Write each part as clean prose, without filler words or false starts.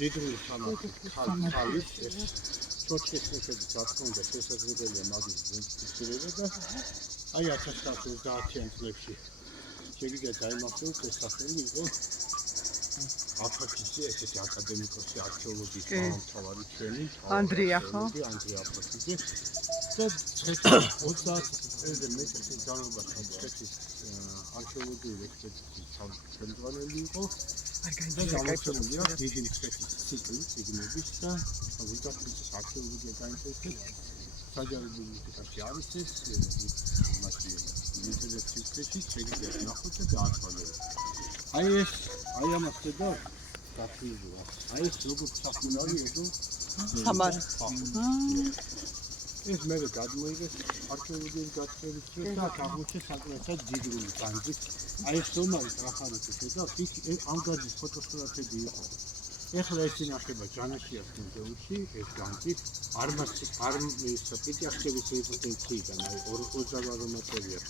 დიდრული ხალის ჩოჩის მიხედვით რა თქმა უნდა შესაძლებელია მაგის იდენტიფიცირება და აი 1930-იან წლებში შეგიძლია დაიმახსოვროთ ეს სახელი იყო აფაქიძე ესეთი აკადემიკოსი არქეოლოგიის მთავარი ჩვენი ანდრია ხო? ანდრია აფაქიძე და 30-ზე მეტი წლის განმავლობაში ჩეხეთის არქეოლოგიური ექსპედიციის ხელმძღვანელი იყო და გამოცემულია დიდი ჩეხეთის ციკლი ციგნების და ვიკიპედიის არქეოლოგია გაინტერესებს საჯარო ბიბლიოთეკაში არის ეს მასში ინტერნეტ ციკლში შეგიძლიათ ნახოთ და გაათვალიეროთ აი ამას ხედავ გაფრინდება აი ეს როგორ საფუნავი იყო სამარ ეს მე გადმოიღეს არქეოლოგიის გაწევის დროს და აღმოჩნდა საკმაოდ დიდრული განძით აი ეს რომანი ტრახანეთი ხედავ ის ამ განძის ფოტოსურათები იყო ეხლა ეს ინახება ჯანაშიას მუზეუმში ეს განძი არ ის პიტიახშევის რეზიდენციიდან აი 28 მატერია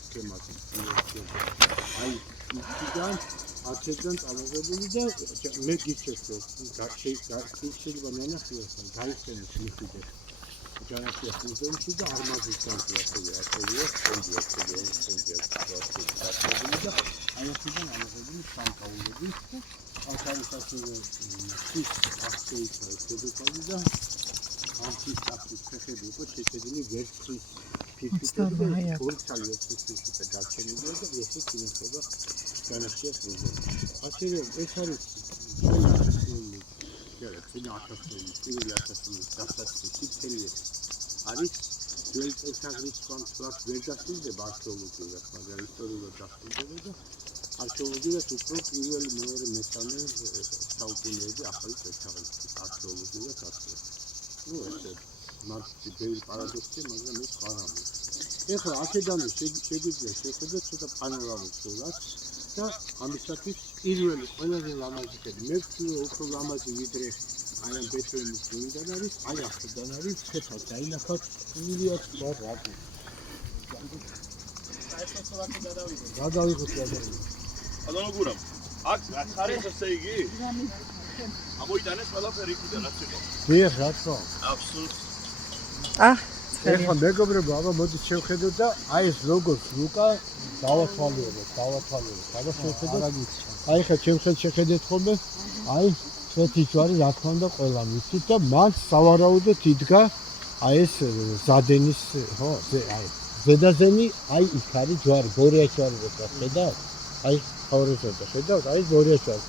სქემაზე აი ისიდან აქედან წამოღებული და მე გიჩვენე შეიძლება ნანახიოს გაიხსენოს მისიდე ჯანაშიას მუზეუმში და არმაზის განძი ასეულია და აი აქედან ამოღებული სამკაულები ახალისაცივე ის ახსეითა ექებოდა და ამის სახის ფეხები იყო შეჭედილი ვერცხლის ფირფიტები და ორცალი ვერცხლის და დარჩენილია და ესეც ინახება ჯანაშიას მუზეუმში. ასევე ეს არის წინა 1000-ის დასაწყისი მთელი არის ძველი წელთაღრიცხვის სხვა ვერ დასრულდება არქეოლოგიურად, მაგრამ ისტორიულად დასრულდება და არქეოლოგიურად უფრო პირველი მეორე მესამე საუკუნეები ახალი წელთაღრიცხვის არქეოლოგიურად ასწავლეს. ნუ ეს მარტივი ბევრი პარადოქსია, მაგრამ ეს პარამეტრი. ეხლა აქედან შეგვიძლია შეხედოთ ცოტა პანორამულ სურათს და ამისათვის პირველი ყველაზე ლამაზი ხედი, მე ვთვლი უფრო ლამაზი ვიდრე აი ამ ბეთლემის გვერდიდან არის, აი აქედან არის ხეთას დაინახოთ მილიარდ კვადრატი. გადავიღოთ. Adonogura. Აქ ხარეს ესე იგი? ამოიტანეს ყველაფერი იქიდან რაც იყო. დიახ, რა თქმა უნდა. აბსოლუტურად. ეხლა მეგობრებო, აბა მოდით შევხედოთ და აი ეს როგორც რუკა დავათვალიეროთ. აბა შევხედოთ. აი ხა ჩემს შეხედეთ ხოლმე. აი წვეთი ჯვარი რა თქმა უნდა ყველა მიცით და მას სავარაუდოდ იდგა აი ეს ზადენის ხო აი ზედაზენი აი იქ არის ჯვარი გორია ჯვარი რო ხედავ აი ხაურესა ხედავ აი გორია ჯვარი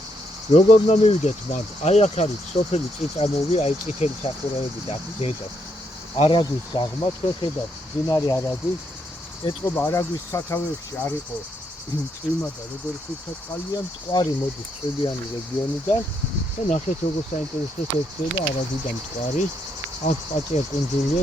როგორ უნდა მივიდეთ მან აი აქ არის სოფელი წიწამოვი აი წითელი სახურავები და აქ ზედა არაგვის გაღმა თქვენ ხედავთ დინარი არაგვის ეწყობა არაგვის სათავეებში არ იყო წვიმა და როგორი ხუთწყალია მტკვარი მოდის წვიმიანი რეგიონიდან და ნახეთ როგორ საინტერესო შეცდომა არაგვიდან მტკვარი აქ პატია კუნძულია